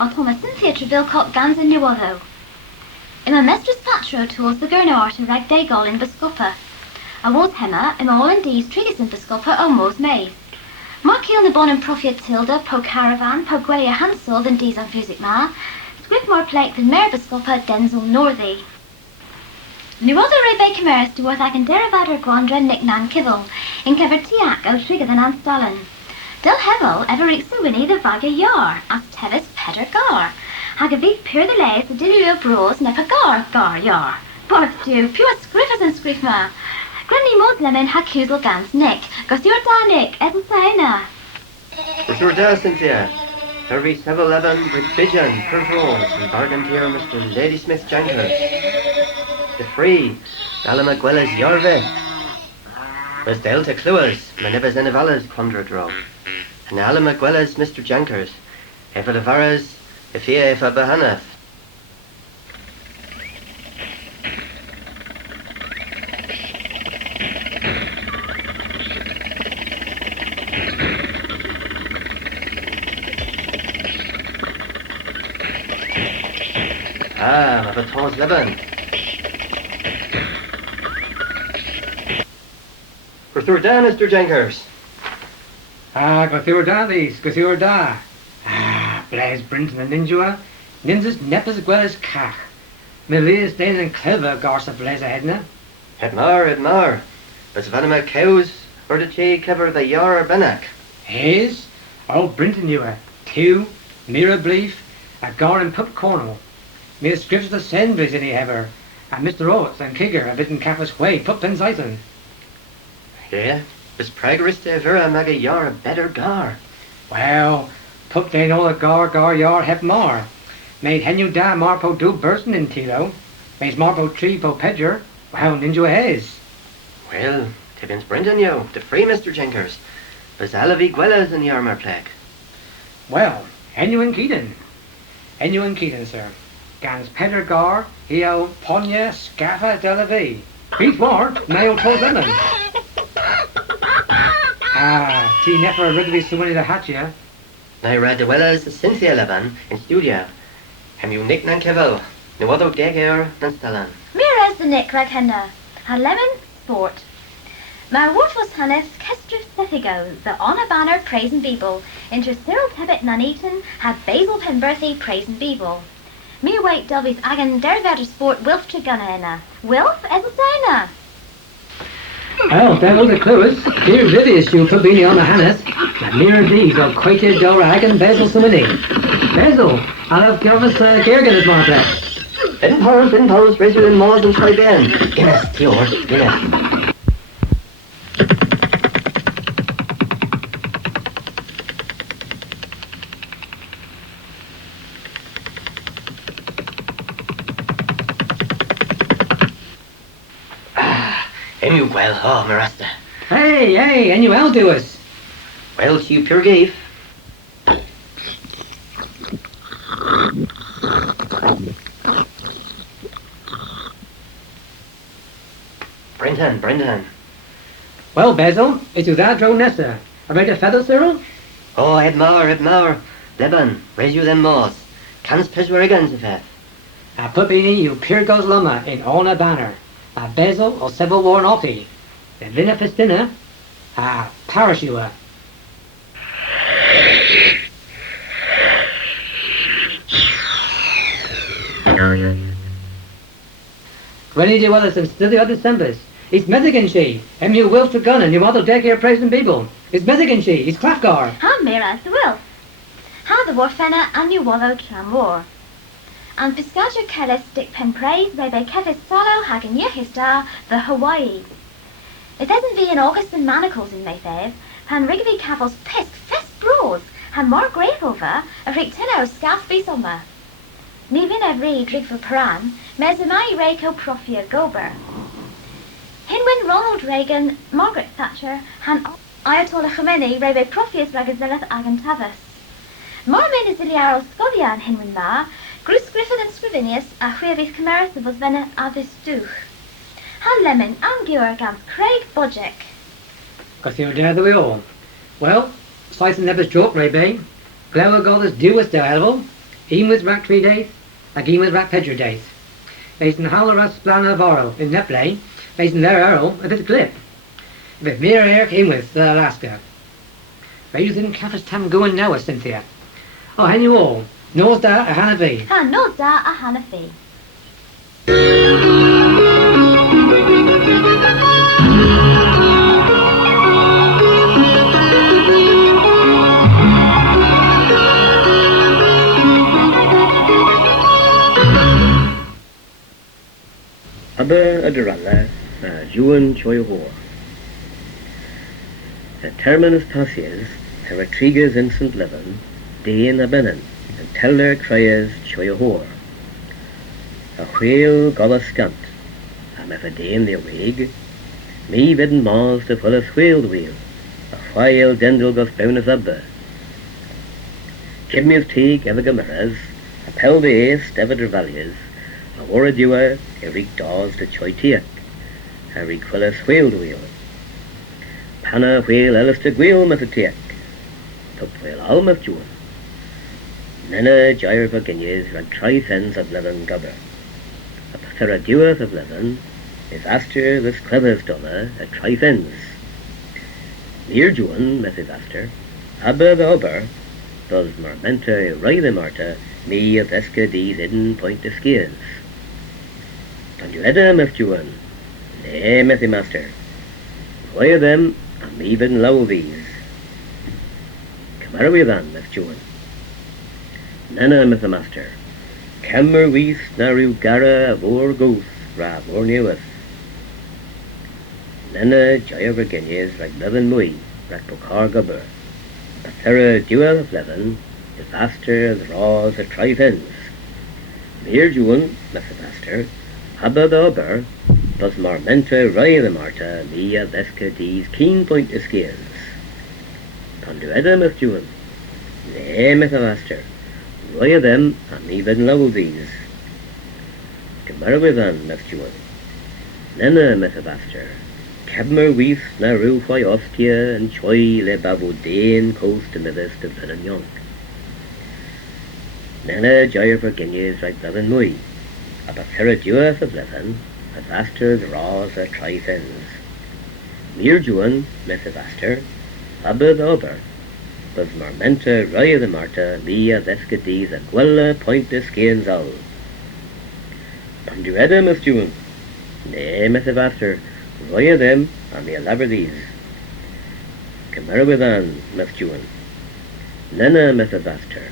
I'll tell my Cynthia Treville cock gans in Newotho. In my mistress Patro towards the Gurno art of rag dagol in Biscopa. I was hemma, in all indeed trigus in Biscopa almost made. Marky on the bon and profia Tilda, po caravan, po gwelia Ansell than dees on music ma, script more plate than Mare Biscopa, Denzil Northey. Newotho rebe cameras to worth I can derivader guandra nick nan kivil, in cover tiak o trigger than Anstallen. Del hevel ever reeks the winnie the vaga yar, as tevis pedder gar. Hag a vig pure the lays, the dilio bros, nepa gar yar. Borth do, pure scriffers and scriffma. Granny mod lemon ha cusel gans nick, gos your da nick, edel saena. What's your da, Cynthia? Hervey 711 with Pigeon, Perforce, and bargain here Mr. Ladysmith Jankers. The free, Alamaguella's Yarve. Was Delta Cluers, Manibas and Avalas Condra draw. And Alamaguella's Mr. Jankers. Efa the Varas, Efia Efa Bahanaf. Ah, my baton's Lebanon. Gothu'r da, Mr. Jankers. Ah, gothu'r da these, gothu'r da. Ah, Blaise Brinton and Ninjua, Ninjas Nepas Gwellas Cach. Milias Danes and Clever Garsa Blaise Hedna. Edmar. But Vanima cows, or the che cover the yar benak. His, old Brinton Ewer, two, Mira Bleef, a gar in Pup Cornwall. Mere scripts the Sendries in he ever, and Mr. Oates and Kigger a bit in Caffis way, Pup and Zeiton. Yeah, bis prageriste vera maga yar a better gar. Well, Pup they know the gar yar hep mar. Made henu da marpo do bursten in tilo. Made marpo tree po pedger. Well, ninja hes. Well, Tibbins Brendan yo, the free Mr. Jankers. Bis alavi gwellas in yarmar plague. Well, henu and Keaton, sir. Gans pedder gar, heo ponya scaffa delavi. Beat more, nail told lemon. Ah, tea never rugby so many the hatcha. I read the wellas Cynthia Leban in studio. Hem you nick nan kevel, no other dagger than Stallan. Mira's the nick rag henna. Ha lemon sport. My word was Hannes Kestrif Sethigo, the honor banner praise and beeble. Inter Cyril Tebbit Nuneaton, had Basil Penberthy praise and beeble. Me wait Delby's agan derivator sport Wilf Trigunna. Wilf Edelsaina. Well, devil the clues. Dear Vivius, you put me on the Hannes. And near these, I'll quite your door agan Basil Sumini. Basil, I'll have Gervas Gergen as my place. In pose, raise you in Mars and try Ben. Guinness, Theor, Guinness. You well, oh, Marasta. Hey, and you will do us. Well, you pure gave. Brendan. Well, Basil, it's you that drone Nessa. About a feather, Cyril? Oh, Edmar. Leban, raise you them maws. Cans Piswariggans if it. I put me in you pure goes luma in all a banner. A Basil or Civil War naughty. The Vina Festina. Parachua. Ready to well and still the other Decembers. It's Methigin she. M.U. Wilf to gun and your mother deck here praising people. It's Methigin she. It's Clafgar. Ha Mira the Wilf. Ha the Warfenna and you wallow tram war. And Piscaja Kellis Dick Penpraise, Rebe Kevis Salo Hagen Yehista, the Hawaii. It doesn't be in August and manacles in Mayfair, Han Rigby Cavils Pisk Fest Bros, Han more Grave over, a Rictino Scaff Bisoma. Nivin Evri Drig for Paran, Mezamai Reiko Profia Gober. Hinwin Ronald Reagan, Margaret Thatcher, Han Ayatollah Khomeini, Rebe Profius Ragazelleth Agan Tavis. Marmin is Iliaro Scovia and Hinwin Ma, Grus Griffin and Scrivinius a chwefydd cymerus y fosfenna avis dwch. Han lemon am giwer gam Craig Bodgek. Cos you're dead we all. Well, slice and never stroke, Ray Bay. Glower gold is due us the elbow. Eam was back 3 days, like eam was back pedger days. Based in Halaras Splana Voro in Neplay, based in their arrow if it's a clip. If it mere air came with Alaska. Raiders in Cathas Tam going now, Cynthia. Oh, hen you all. Knows that a Hanafi. Han no da a Hanafi. Aber adralla Juan Choyhor. The terminus passies, Herretrigas in St. Leven, Dean a Benin, and Teller Crayas Choyhor. A whale golascant, am if a Dean the awig, me bidden maws to full a whaled wheel, a whale Gendall goes bounus abba. Give me his teak ever gameras, a pel the ace ever der values, a war a dua, a reek daws to choy tiak, a reek full a whaled wheel. Panna whale ellis to gwheel with a tiak, tup whale all with juan. Nena gyre Virginias rag tri fens of Leven gubber. A pathera duath of Leven is aster with clevers donna a tri fens. Near juan with his aster, abba the ober, does marmenta rai the marta, me of esca these hidden point of skiers. Can you edam if juan? Nay, with the master. Why of them, and me bidden low these. Come with them, with juan. Nana with the master. Cammer wees naru gara of or goose, ra or neweth. Nana jaya Virginias like Leven mui, rak pokar gubber. Pathera duel of Leven, the faster the raws a trifens. Mere juan with the master. Abba the ober, does marmenta rai the marta, mia vesca these keen point of skills. Can do edam with juan. Nay with the master. Roy of them, and me bidden low these. Gemara with them, with juan. Nena with the master. Cabmer weef naru why ostia and choi le babu dane coast to midest of Ven and Yonk. Nena jaya Virginias like Leven mui. A pathera duath of Leven, a vaster the raws a tri fens. Mere juan, with the vaster, abba the ober, does marmenta rai the marta, mia vesca these a gwella point the skins all. Pandu edam of juan, nay with the vaster, rai of them, and me a laver these. Camera with an, with juan. Nena with the vaster,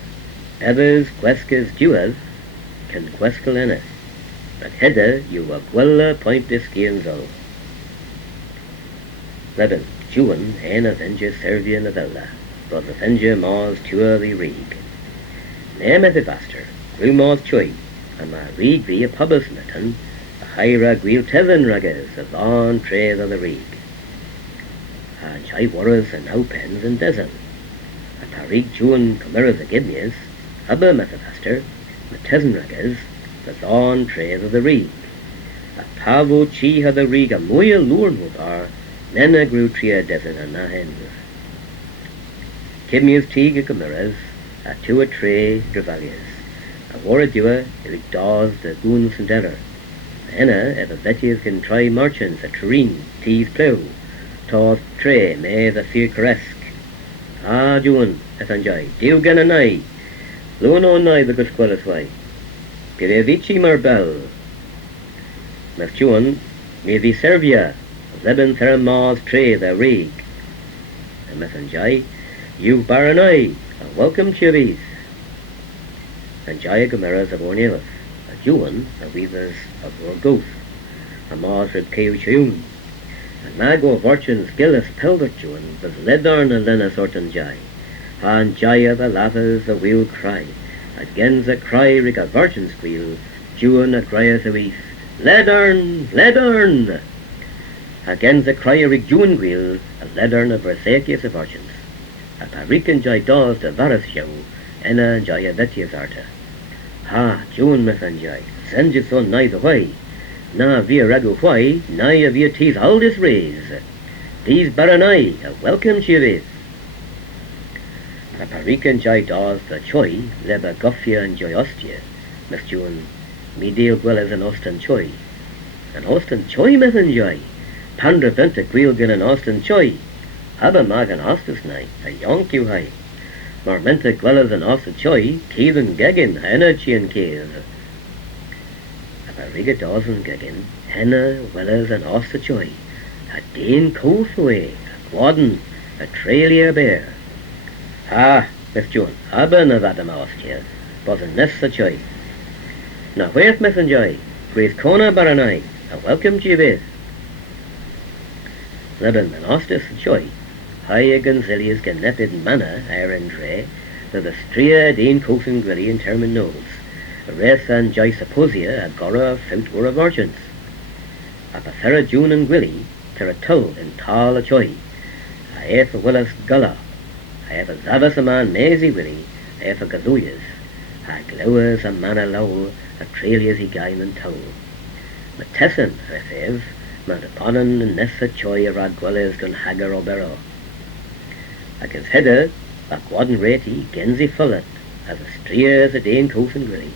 evers quescas duath, can quescal in it. But hedda you a gwella point the skins all. Leven, juan, en avenger servia novella, but avenger maws tua the rig. Name at the vaster, grew maws choi, and ma rig the a pubus metan, a hyra gwil teven ragas, a lawn trade of the rig. A chai warras and now pens and dezen. A tarig juan comeras a gibnias, abba met the vaster, with tezen ragas, the lawn trade of the rig. A pavo chi had the rig a moya lurn bar, nena grew tria dezen and na hens. Kibmias tig a cameras, a two a tray drevalias, a war a dua, ilig daws the goons and error. Enna, if a betias can try marchants a tureen, tees plow, toss tray, may the fear caresk. Ah, juan, if anjai, dew gan a nai, loon on nai the gusqualas way. Pirevici marbel. Meth juan, me vi servia, Leben thermaws tray the rig. And meth anjai, you baranai, a welcome chibis. And jaya gameras of ornelas, a juan, a weavers of orgoth, a maws rib keu chayun. And mago fortune's gillis pelder juan, was ledarn and lena sortan jai. And jaya the lavas a wheel cry, against a cry rig a virgin squeal, juan a cryas a weef, ledarn, ledarn. Against a cry rig juan wheel, a ledarn a versacius of virgins. A parikan jai daws the varas show, enna jaya vetias arta. Ha, June Messenjai, send you so nice away. Na via ragu why, nigh of your teeth all this raise. These baranai, a welcome to you. A parikan jai dawes the choi, leba goffia and joy ostia, Miss June, me deal well as an Austin choi. An Austin choi messenjai, pandra venta gwilgan an Austin choi. Habba mag an ostis nai, a yonk you high. Mar menta gwellas an Austin choi, keevan gaggin, henna chian cave. A pariga dawson gaggin, henna wellas an Austin choi. A dane cothway, a quaden, a trailia bear. Ah, Miss June, habba na vadam ostia, was an nessa choi. Na where's messenjai, grace kona baranai, a welcome to you both. Leben an ostis choi, high gonzilius genepid manna, iron dre, the stria dane cothing grilly in termin nose, a res and jai supposia, a gora fout or of argents. A pathera June and grilly, terra tull in tall a choi, a efa willis gullah. I have a zavas a man maisie willy, I have a gazuyas, a glowers a man a lowl, a trailias he gain and towl. Matessan, refev, man uponan and nessa choi a ragwellas gun hagar obero. Agus hedda, a quaden reti, genzi fullet, as a stria as a dane coat and grilly.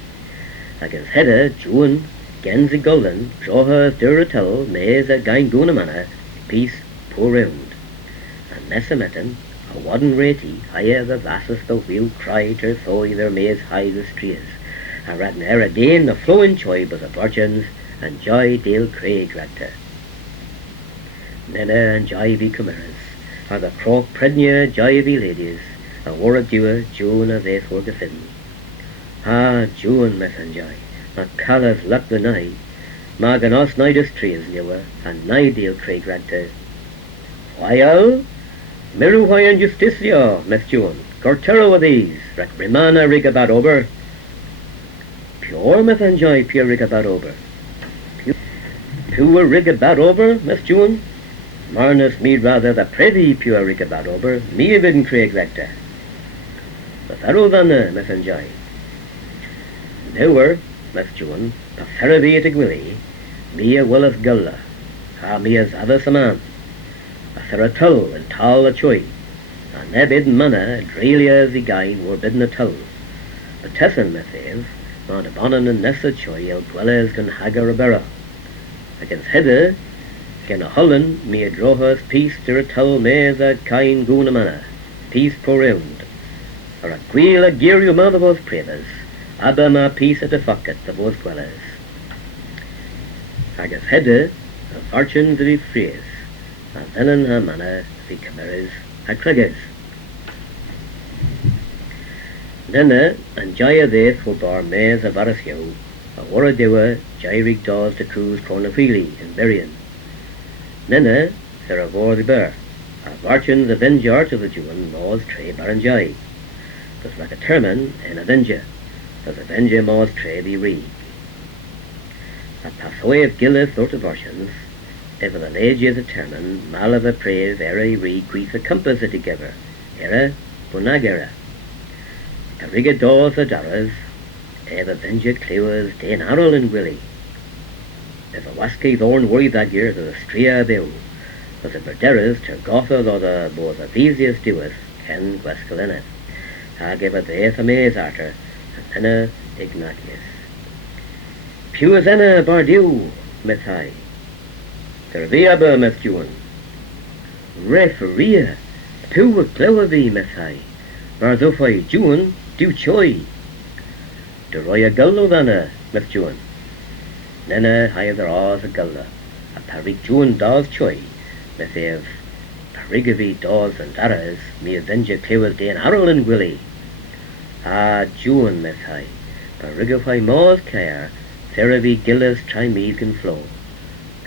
Agus hedda, June, genzi golden, draw her duratel, maize a gain gunamana, peace, poor round. And nessa metan, a wadden reti, higher the vassus the wheel cry ter thoy their maize high the streas. A radn era dane the flowing choi but the virgins, and joy dale craig ragta. Nena and joy be chimeras, are the croc prednia joy be ladies, a war a dua, June a they for the fin. Ah, June messenjai, a callas luck the night, mag an os nidus trees newer, and nigh dale craig ragta. Why Miru why and justicia, Miss June, cortero of these, rec rimana rigabat over. Pure messenjai, pure rigabat over. Pure rigabat over, Miss June? Marnus me rather the pretty pure rigabat over, me a bidden craig rector. The fellow than messenjai. Newer, Miss June, paferavi at a gwilly, me a willis gulla, ha me as other saman. A theratul and tall a choi, a nebid manna, drelia the gain were bidden a tull. The tessan methave, on a bonan and nessa choi, el dwellers can hagar a berra. Against hedda, can a hullen, me a drawhas peace to a tull maize a kain goona manna, peace po round. Or a gweel a gear you mouth of us pravers, abba ma peace at a fucket of us dwellers. Against hedda, a fortune to be frees. A villain ha manna, the chimeras, a criggers. Nena, and jaya they for bar maize a varas yo, a wara dewa, jairig daws to cruise cornafili in Berrien. Nena, there a vor the bear, a varchin the venjar to the Jewin maws tre baranjai. Thus like a terman and a venja, thus a venja maws tre the rig. A pathway of gilleth or to varchins, ever the lage is a terman, malava prave, era re queef a compass a together, era bunagera. A rigga daws a daras, ever venja clewas, dane arrel and gwilly. If a wasky thorn worry that year, the stria bill, but the berderas ter gotha though the both the easiest doeth, ken gweskalina. Ha give a the a maize arter, and enna ignatius. Pew as enna bardew, methai. Terviaba Miss June. Referia, pew a clewa thee, methai. Bar though I June, do choi. De roya gullo thana, Miss June. Nena high there oz a gulla, a parig June daws choi, methav parigavi daws and daras, me avenger clewas dan harrel and gwilly. Ah, June, methai, parigavai maws care, theravi gillas try mead can flow.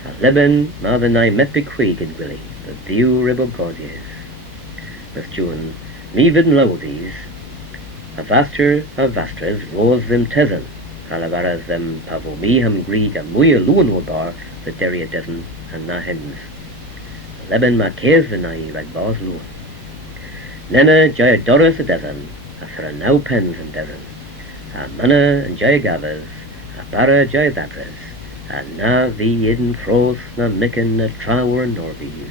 A leben, ma than I met bequeag and gwilly, the view rib of gaudies. Miss June, me vidden low these, a vastras rose them tezen, calavaras them pavomi ham greed a muya luan bar, the derry a dozen, and na hens. Leben ma cares the nai like bars luan. Nena jaya doris a dozen, a for a now pens and dozen. a manna and jay gavas, a bara jay batras, and na the in froth na micken na trower norvies,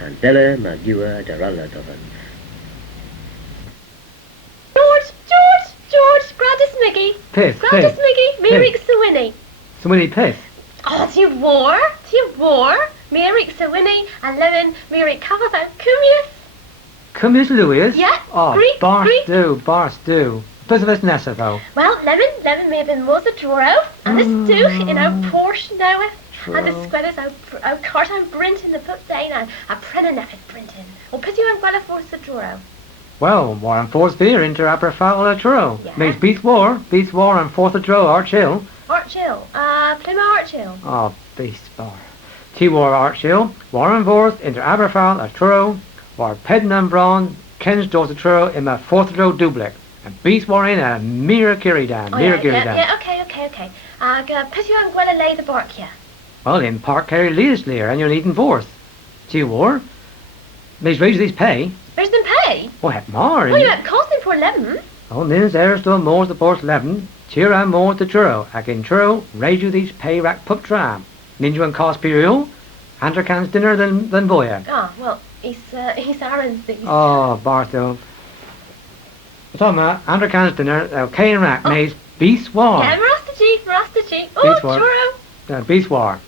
and della magua darala dovans. George, Gradus Miggy. Piss, Gradus piss. Miggy, Merrick Sawinny. Somebody piss. Oh, to war. Merrick Sawinny, and Lemon, Merrick Cavatha, Cumius. Come here, Louis. Yeah, Oh, Greek. Bars do. Plus of us Nessa, though. Well, Lemon may have been most a Doro, and this Duke in our Porsche now, and the squatters out cart and Brint in the foot day now, a Prenanefit Brinton. Or put you in well force the Doro. Well, war and force fear inter upper foul a tro. Yeah. Makes beats war and fourth a tro Archill. Archill, play my Archill. Oh, beast bar. T-war Archill, war and fourth inter Aberfowl a tro, war Pedden and Braun, Ken's doors a tro in my fourth tro dublik. And beast war in a Mira Kiridan, Yeah, okay. Put you in well lay the bark here. Well, in Park Kerry Leasley and you're needing fourth. T-war. Makes raise these pay. There's been pay. Oh, heck more. Oh, you had costing for 11. Oh, nins airs to more the port 11. Cheer and more the churro. Again churro, raise you these pay rack pup tram. Ninja and cost period. Hunter cans dinner than boya. Ah, well, he's Aaron's these. Oh, Bartho. So, ma, Hunter cans dinner, Kane rack, maze, beast war. Yeah, Marastachi. Oh, Beast war. churro. Beast war.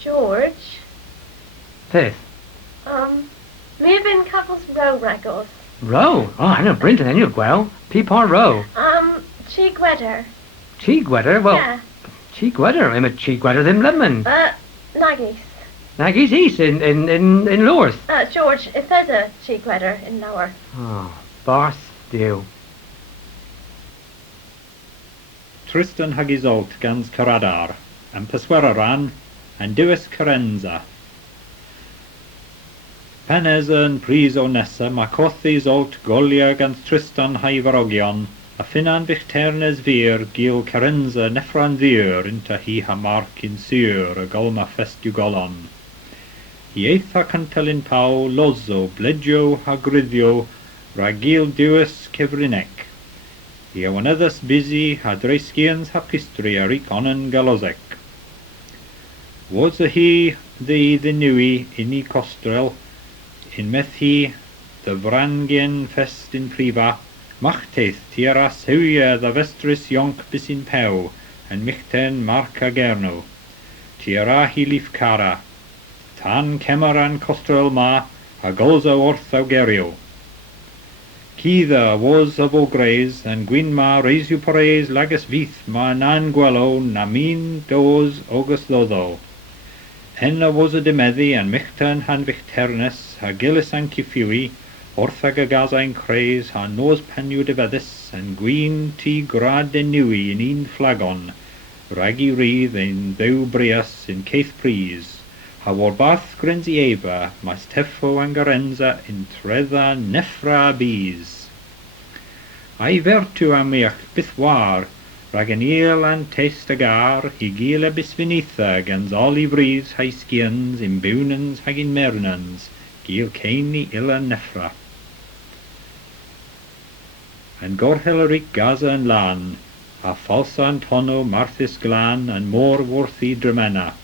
George, Piss. may have been couples row records. Row. Oh, I know Brinton and you, well. Peapar row. Cheek weather. Cheek weather? Well, Yeah. cheek weather. I'm a cheek weather than lemon. Naggies. Naggy's east in Lowers. George, if there's a cheek weather in lower. Oh, Bars dew. Tristan hagisolt gans Caradar, and Pesweraran, and Duis Carenza. Peneza and Pris Onessa, Macothis olt Golia gans Tristan Haivarogion, a Finan Victernes Vir, Gil Carenza Nefran Vir, inta hi ha mark in Sur, a Golma Festugolon. Ietha Cantelin Pau, Lozzo, Bledjo, Hagridio, Ragil Duis Kevrinek. Iowanethus busy, Hadreskians Hapistri, Arikonen Galozek. Was he the Nui in e Costrel, in Methi, the Vrangen Fest in Priva, Machteth, Tierra Suya, the Vestris Jonk bis in Peu, and Michten Marca Gerno, Tierra Hilif Cara, Tan Kemeran Costrel Ma, Agolza Ortho Gerio. Keither was of O'Grays, and Gwynma Resu Pares Lagus Vith Ma Nan Gwello, Namin Doz August Lotho. Enna was a Demethi, and Michten Han Victernes, ha Gillis an Kifiwi, Orthaga Gaza in Crays, ha Nos Penu de Vedis, and Gwyn T Grad de Nui in een Flagon, Raggy Reed in Dew Brias in Keith Pries, ha Warbath Grenzi Eva, mas Tefo and Garenza in Tretha Nefra Bees. I vertu amiach bithwar, Raganil and Testagar, Higila bisvinitha, Gans olivries, high skins, imbunans, hagin mernans, Gil Caini illa nefra. And Gorhilaric Gaza and Lan, a falsa Antono Marthis Glan, and more worthy Dramena.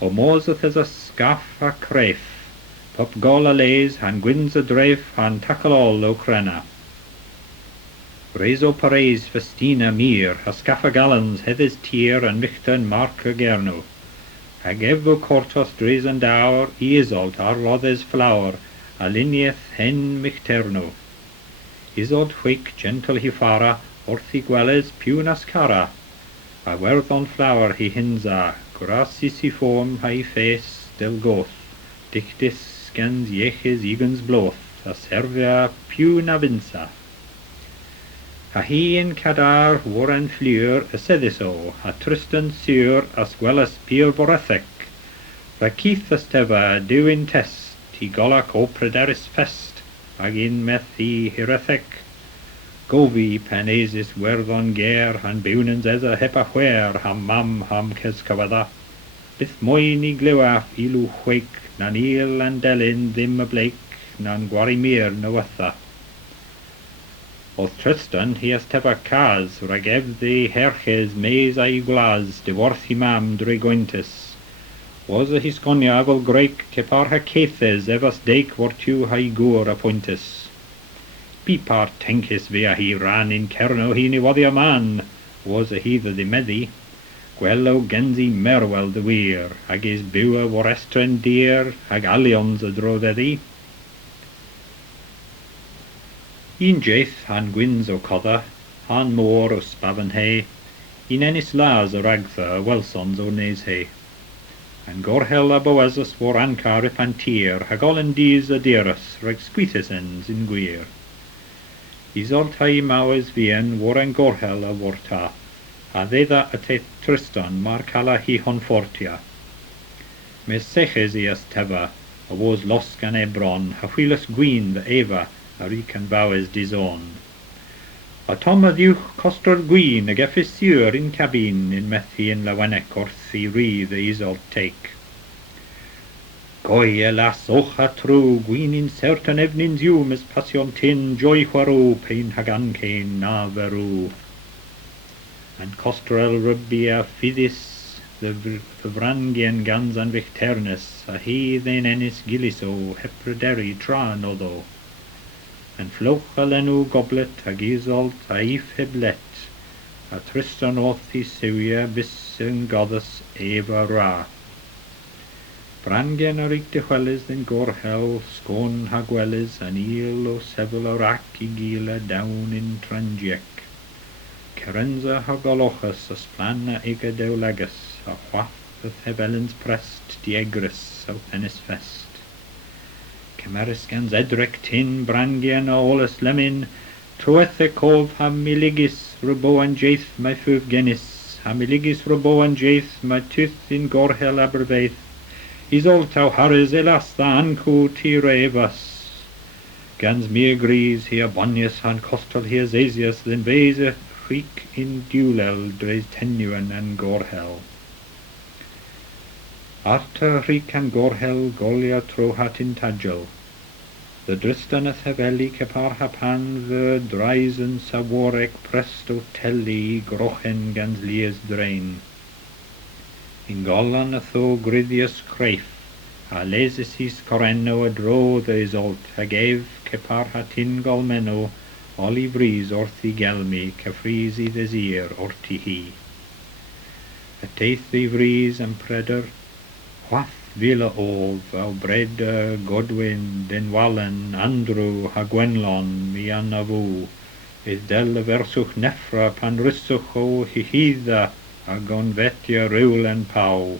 O Moseth as a scaff a cref, Pup gola lays, and gwins a dref, and tackle all o crena. Rezo Pares festina mir, a scaffa gallons hedis tier, and michten marca gerno. Ag evo cortos dres and dour, Isolt arlothes flower, a linieth hen michterno. Isolt whig gentle hifara, orthi gwelles punas cara. A werthon flower he hinza, grassi si form high face del goth, dictis scans yeches egens bloth, a servia puna vinsa. Ha he in Cadar war and fleur a sediso, a Tristan sur as well as Pier Borethek, Ra Keith ysteva diwyn test, I golach o pryderus fest, ag un meth I hirethec. Gofi pan esis werddon ger, han biwnens eza hepa chwer, ham mam ham cysgafada. Byth moyn I glywaf ilw chweig, na'n il an delyn ddim y bleic, na'n gwari mir na wytha. Oedd Tristan hi ysteba cas, rag efddi herches meis a'i glas, diworth I mam drwy goentis. Was a hisgonia fel Greig, tepar ha ceithes, efas deik vortiw ha'i gwr apwyntis. Bipar tenkis fe a hi ran in cerno hi ni waddi a man, was a hi ddod I meddi. Gwelo gensi merwel dy wir, ag is byw a worestren dir, ag alions y droddeddi. Un jeith han gwyns o codda, han môr o spavan he, un ennis las o ragtha a welsons o nes he. An gorhel a bowesus vor ancar y pantir, hag olen dis a dirus, rag squithesens in gwir. Isolt ha'i mawes fien vor an gorhel a vorta, a ddedda a te Tristan mar cala hi honfortia. Mes seches I ysteva, a was los gan ebron, ha chwilus gwyn the eva, a ric an fawes dizon. A tom a ddiwch costr gwyn ag effys siwr in cabin in methi in lawenec wrth I rydd y isolt teic. Goi elas och a trw gwyn in certain efnin diw mis pasion tin joy chwarw pein hagan cein na verw. An costrel rybbi a ffidis the vrangian gans an victernus a hi ddein ennis giliso heprederi tran oddo. An flwch a lenw goblet ag isolt a if heblet a Tristan oth I siwia bys yn goddus eva ra. Brangen a rig de chwelys dyn gorhel sgon ha gwelys an il o sefyl o rac I gila dawn in trangiec. Cerenza ha golochus as plan a ega dewlegus a chwaff y thebelins prest diegris o tennis fest. Cymerys gans edrec tin brangian a olus lemin, trweth e cof ha miligis rybo an jeith mae ffwf genis, ha miligis rybo an jeith mae tyth in gorhel aberfeith, isolt au harys elas da ancw tir efas. Gans mir gris hi abonius han costal hi azesius then veis e chric in diwlel dres tenuan an gorhel. Arta chric an gorhel golia trohat in tadjel. The dristan a thefeli cepar hapan the draisen saworec presto telli grochen gans lies drain. In golan a tho griddius creif, a lesis his corenno a dro the isolt, a gef cepar hatin golmeno, oli vries orthi gelmi, ca frisi the zir orti hi. A teith the vries and preder, whath villa ov, au breda, Godwin, Denwallen, Andrew, ha Gwenlon, mi annavu, is del versuch nefra pan ryssuch o hihida, a gon vetia rŵl en pau.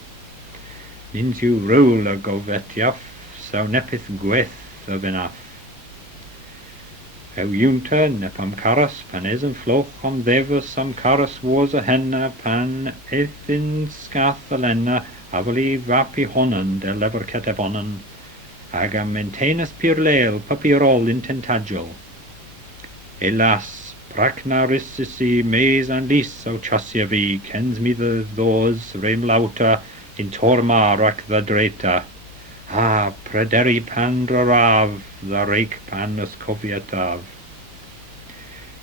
Nins yw rŵl a go vetiaf, saw nepith gweth a benaf. Ew yw'nta nep am caras pan es yn floch am ddefus am caras was a henna pan eithyn scath a lenna afali vapi honan de lever ketebonan, ag am maintenas pur leil papirol in tentagel. Elas, bracna rissisi meis an lis au chasia vi, kens mi the thos reim lauta in tormar ac the dreta. Ah, prederi pan drarav, the rake pan as cofiatav.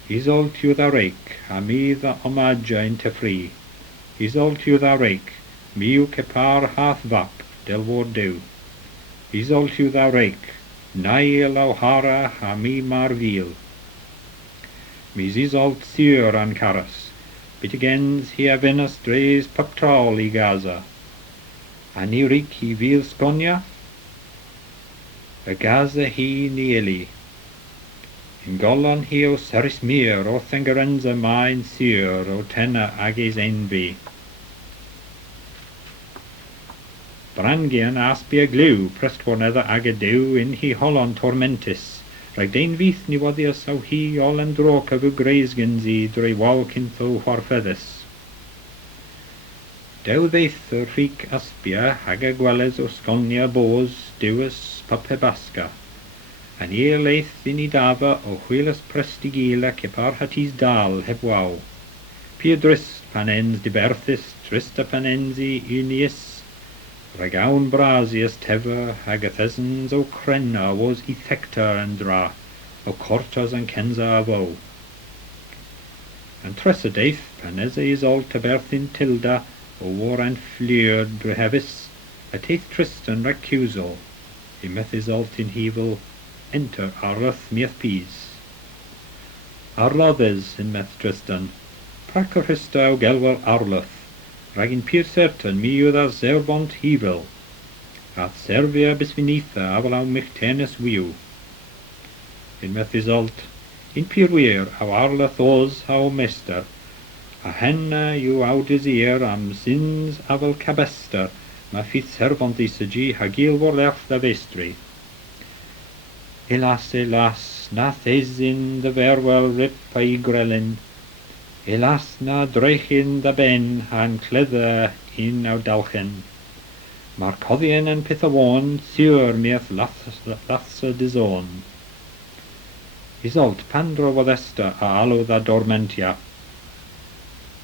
Isolt yw the rake, a mi the omagia in te free. Isolt yw the rake, mi yw cepar hath vap, del word dew. Isolt yw the rake, nai lau hara a mi mar vil. Mis isolt siwr an caras, bitigens hi a venas dres paptrol I Gaza. Ani ric hi vil sgonia? A Gaza hi ni eli. In golan hi o seris mir o thengarenza maen siwr o tenna agis envy. Brangian aspi a glyw, prestfornedda ag a dew in hi holon tormentis, rag dein vith ni waddias au hi ol an droc a vu greisgens I dre walkin tho warfeddus. Dew ddeith o'r rhig asbia hag a gwelys o sgonia bos diwys papebasca. An eir leith in I dafa o chwilys prestigila cepar hatis dal heb waw. Pia drist pan ens diberthus trista pan ensi unius. Ragawn brasius tefa hag a thesens o crenna was effecta and dra o cortas and kenza avo. An tresa deith pan esa is all taberthin tilda o war and fleer brehevis a teith Tristan recusal. I meth is alt in hevel enter arloth mieth peas. Arlothes in meth Tristan. Pracker hista o gelwer arloth. Ragin pyr certain mi yw dda zerbont hevel. Ath servia bisfinitha afalaw mich tennis wiw. In meth is alt. In pyr wir aw arloth oz haw mester. A henna yw awdys ear am sins afal cabester. Ma fydd servant isagi hagil vor lerth da vestri. Elas, na thesyn the verwel rip ai grelin. Elas na drechin da ben han cledda in aw dalchen. Mar coddien en pithawon siwr mieth lathsa dizon. Isalt pandro wadesta a alo da dormentia.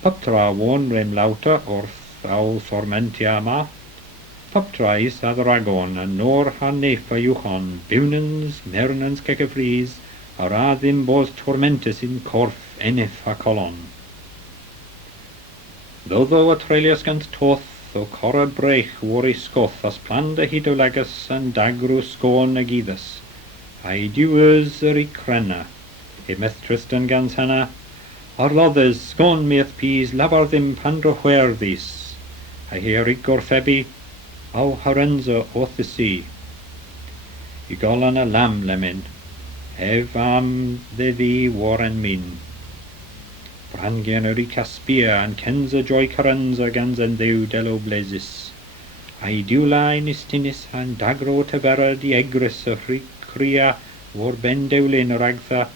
Poptra won rem lauta orth aw sormentia ma. Poptra is ad ragon a nor han nefa yuchon, biwnens, mernens kekefries, a radim bos tormentus in corf enef a colon. Though a trelius gant toth, o cora brech war I scoth as planda hidolegus and dagru scone agidus. I duers er I crenna, e meth Tristan gans hana, arlothes scone meeth peas labardim pandro huerdis. I hear I gorfebi, aw harenza oth the sea. I golan a lam lemin, hev am the thee warren min. Brangen er I Caspia and kenza joy carenza gans en deu delo blazis. I dula in istinis and dagro tevera di egris a cria war ben deulin ragtha.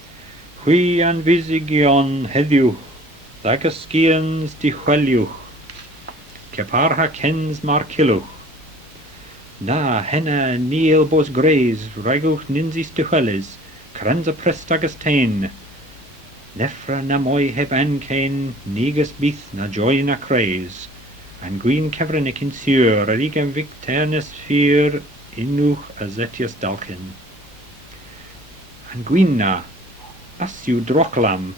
Hui an visigion heddiw, thagaskians di chweliwch. Keparha kens mar kilwch. Na, henna, niel bos greis, ragwch ninsis dychwelis, carenza prestagus tein. Nefra na moi heb ancain, nigus byth na joy na creis, an gwyn cefrenic in siwr, ar igen victernus fyr, inwch a zetius dalcin. An gwyn na, asiw droclam,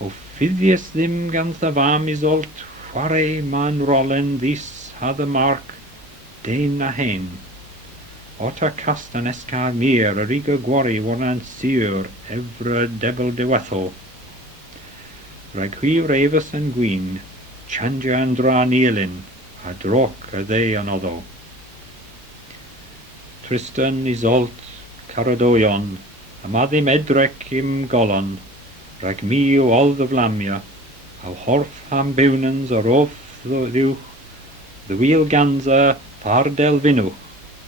o fyddius ddim gans da fam isolt, chwarae man rolen ddys had y marc, dein na hen. Ota cast an escar mir a riga gwari warnan siwr evra debel dewetho. Rag hui reifus an gwyn, chanja an dra nielin, a droc a ddei anoddo. Tristan isolt caradoion, a maddim edrec im golon, rag mi o all the vlamia, a horf ham biwnens a rof ddiwch, the wheel ganza pardel vinwch,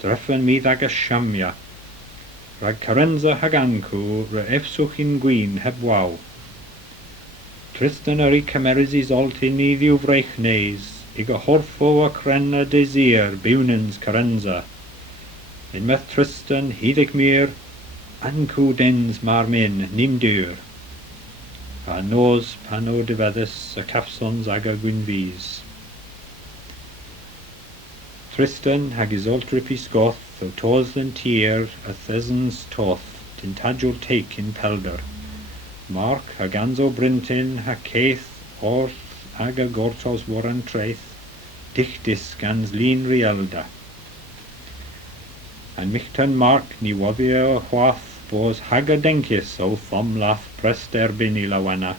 dreffen mi ddag a siamia. Rag carenza hagancu, re efswch in gwyn heb waw. Tristan ar I cameris isolt in I ddiw frech neis, ig a horfo a crenna desir biwnens carenza. In meth Tristan hyddig mir, ancw dens mar min nim dyr. A nos pan o dyfeddus a cafsons ag a gwynfys. Tristan hag isolt ripi sgoth o tos yn tir a thesens toth tin tadjol teik in pelder. Mark hag anzo brintin ha keith orth ag a gortos warren treith dichtis gans lin rielda. An michtan Mark ni waddia o chwath bos hag a denkis o thomlath prest erbyn I lawana.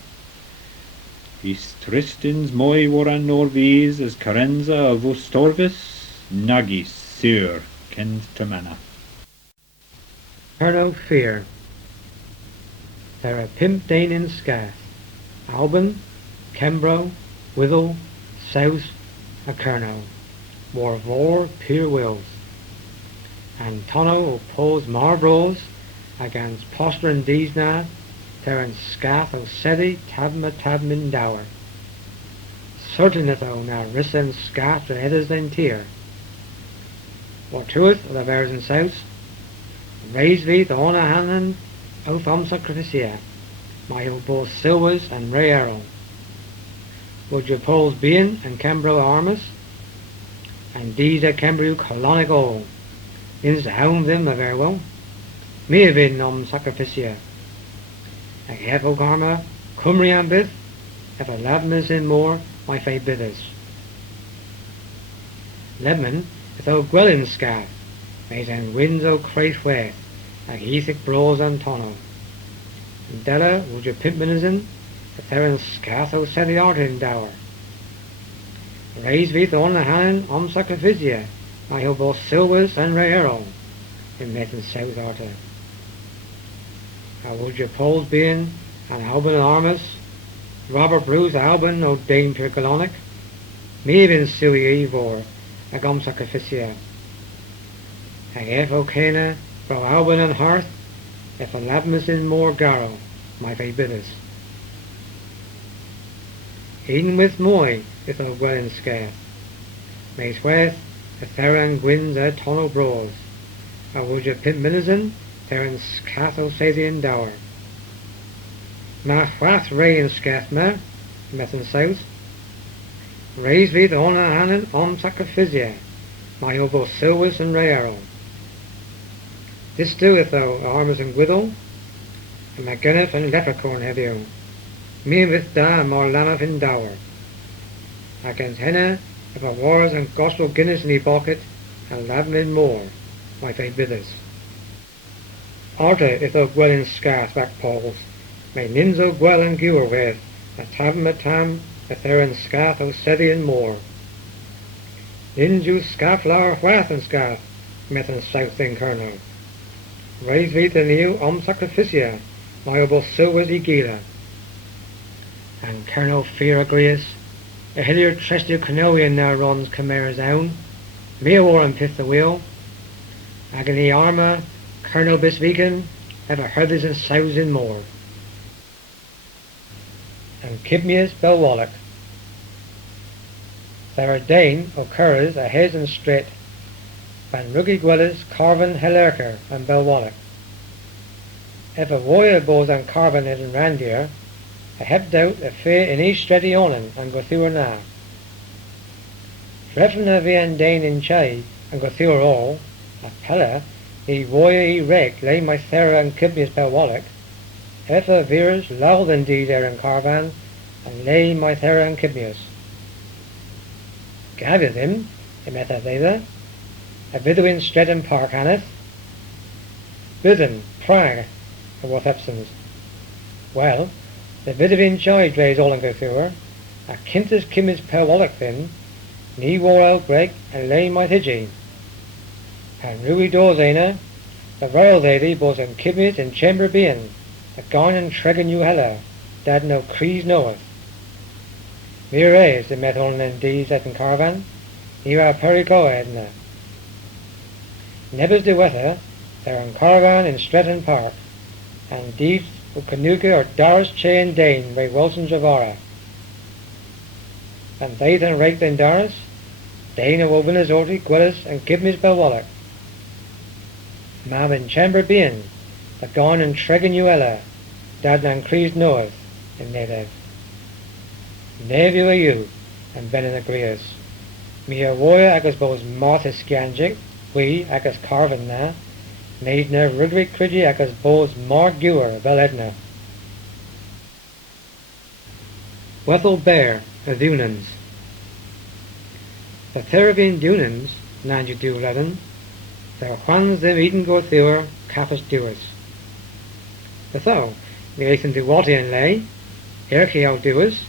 Is Tristans moi warren norvis as carenza of Ostorvis nagis sur kens tremana. Her fear. There are pimp dain in scath. Alban, Kembro, Withel, South, a Kerno. War vor pure wills. And Tono oppose Marbros against Postern Deesnad, there in scath o Sedi tabma tabmin dower. certaineth o na rissa and scat the headers and tear. What truth of the bears and south, raise thee the honor hand o from sacrificia, my o both silvers and ray arrow. Would your poles bein and Cambro armas, and these a Cambro colonic all, ins the hound them a very well, me have been sacrificia. A half o garma, cumrian bith, if a labmas in more, my fate bithers. Lebman, if o gwellin scaff, made and winds o craif weth, a heathic blows on tonno. And Della, would your pimpmanism, if there in scath o set the art in dower. Raise with on the hand sacrificia, my ho both silvers and rayero, in met and south arter. How would your poles bein, and Alban armas, Robert Bruce Alban o Dane Pircolonic, me bin sui evor, a sacrificia. Ag ef o cana, bro Alban and hearth, if a labmas in more garrow, my fate bidders. Eden with moi, if o gwellin scath, may sweth, a theran gwins a tonno brawls, a would your pimp minizin, theran scath o sathian dower. Ma chwath ray in scath me, methan south, raise thee the honor hanen sacrificia, my o both silvers and ray arrow. This doeth thou armas and gwithel, and my gunneth and leprechaun have you. Me with da more laneth in dower. Against henna, if a wars and gospel guinness in the pocket, and labin in more, my fate bithers. Arta if thou gwell in scarce back poles, may ninzo gwell and gewer with, a tam, if there in scath o steady and more. Ninju scafflower whath and scath, methan south in kerno. Raise thee the new sacrificia, my both silvers e gila. And Colonel Fear agrees, a hillier trusty Canoian now runs Camara's own, me a war and pith the wheel, agony armour, Colonel Bisvegan, ever hearths and sows in more. And Kibmius Belwallock. There are Dane occurs a hez and straight, Van Ruggy Gwellis, Carvan, Hellerker, and Belwallock. If a warrior bows and Carvan and Randier, I have doubt a fair in each steady onen and go through her now. Treffen a vian Dane in Chai and go through her all, a pella, e warrior e reg lay my thera and Kibnius Belwallock, if a virs lull indeed there in Carvan, and lay my thera and Kibnius. Gather them, a metha a Vidwin Stretton Park hanneth, Bidden, Prague, a worth Epsons. Well, the Vidwin Joy drays all and go through her, a Kintus Kimmis Pelwallock then, knee wore out Greg, and lay my Thigi. And Rui Dorzana, the royal lady both in Kibmis and chamber bein, a gone and tregan you hella, dad no crease knoweth. Mire the methon and dees at in Carvan, here are perico edna. Nebbers de weather, they're in Carvan in Stretton Park, and deeds o Canuga or Doris Che and Dane by Wilson Javara. And they then rake then Doris, Dane o Ovenas Orty, Gwillis, and Kibmis Belwallock. Mam in chamber bein, the gone and tregan you ella, dad nan crease knoweth, in native. Nevu a you, and ben in agreeas. Me a warrior agus both Martha Scangic, we agus Carvan na, made na Rudwick Cridgy agus both Mark Gewer, Bel Edna. Wethel Bear, a Dunans. The Theravine Dunans, 9211, their Juans them Eden go thur, Caffis Dewers. But though, the Ethan Duwati and lay, Erki out Dewers,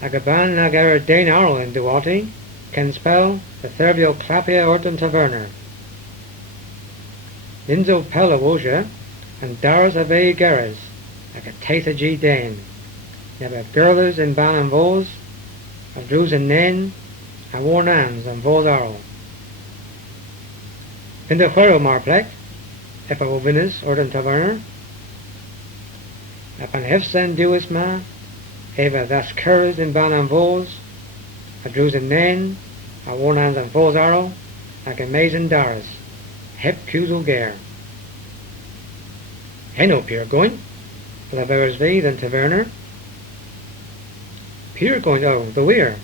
Agaban Nagara Dane Arl in Duwati, can spell the Thervio Clapia Orton Taverner. Linzo Pella Woja, and Daras Ave Garas, like a Tatha G. Dane. Never Girlers in Ban and Vos, and Drews and Nen, and Warnans and Vos Arl. In the Huero Marplek, if a Wovinis Orton Taverner, upon Hefsen Duis Ma, Eva das Curls in Ban and Vos, a drws and men, a one hand and foes arrow, ac amazing daras, hep cusel gare. Hen Peer going, la vers vid and taverner. Peer going the weir,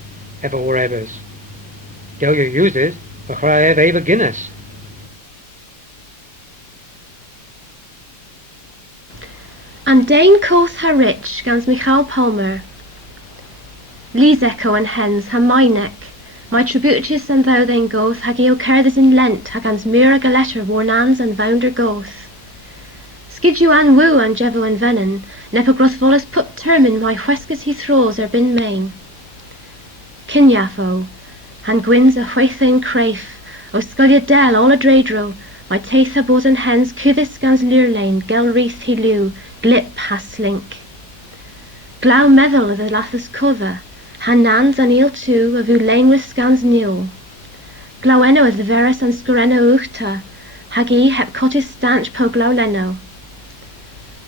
ever were ebbers. Dow you used it, but I have Eva Guinness. And Dane coth ha rich gans Michal Palmer. Lee's echo and hens ha my neck. My tributaries and thou then goth ha geo cerdis in Lent ha gans mura galetter warnans and vounder goth. Skid you an woo and jevo and venon, nepa grothvolus put term in my whescus he throws bin main. Kinyafo, and gwins a whaithain craif, o scullia del all a dreidro, my teith ha bows and hens cudis gans lurlane, gel wreath he lew, glip ha slink. Glow meddle of the lathus cover, ha nans an eel too, of lane with scans nil. Gloweno of the verus and scoreno uchta, hagi hep cotis stanch po glow leno.